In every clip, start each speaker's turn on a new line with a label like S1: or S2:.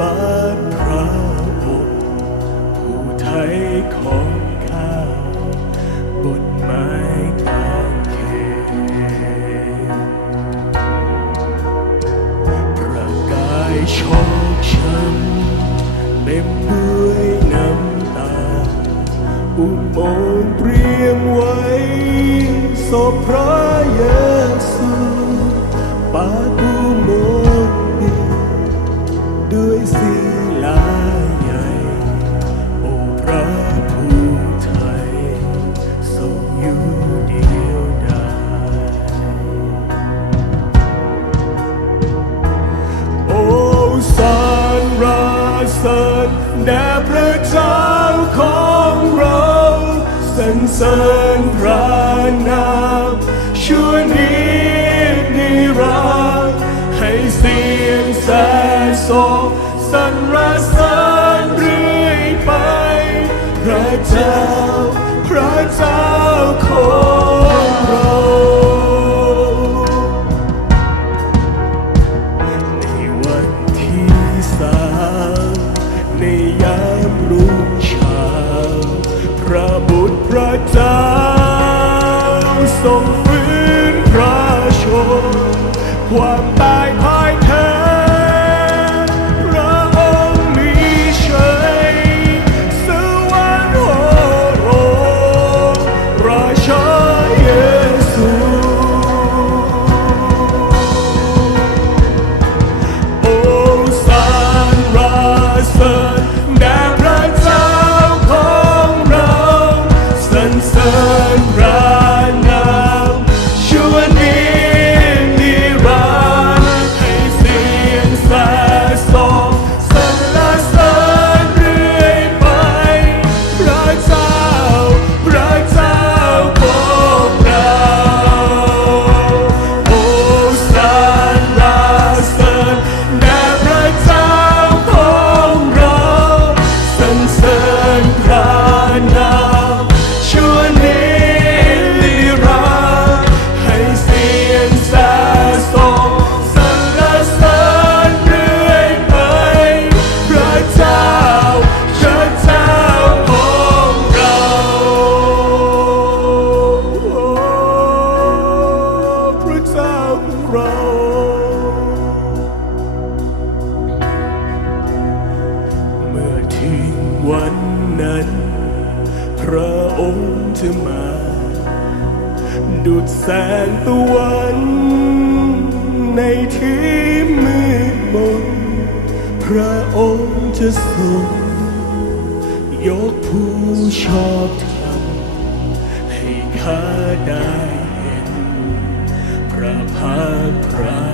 S1: บ้านพระบุตรผู้ไทยของข้าบนไม้ตางเขร่างกายชอกช้ำเต็มด้วยน้ำตา อุโมงค์เตรียมไว้ศพพระ แด่พระเจ้าของเราสรรเสริญพระนามชั่วนิดรันดร์ให้เสียงแสนโศสรรเสริญเรื่อยไป พระเจ้า พระเจ้าของ อมา ดุดแสงตะวัน ในที่มืดมน พระองค์จะทรงยกผู้ชอบธรรมให้ข้าได้เห็น พระภาคพระ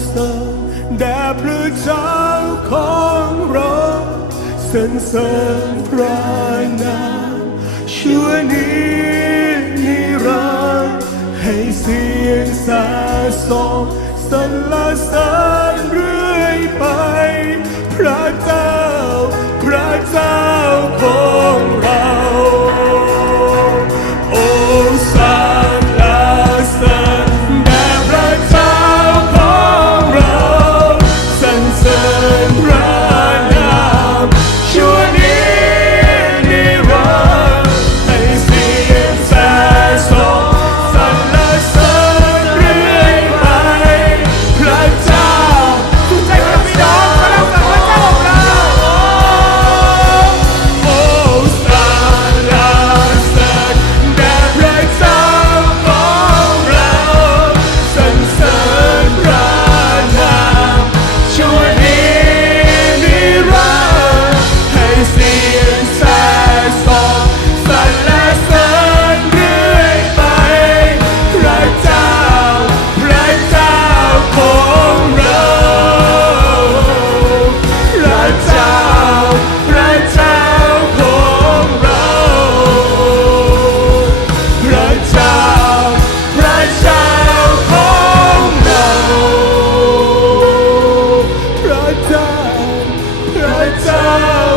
S1: าสานแด่พระเจ้าของเราสรรเสริญพระนามชั่วนินิรันดร์ให้เสียงสาสองสรรเสริญเรื่อยไป love.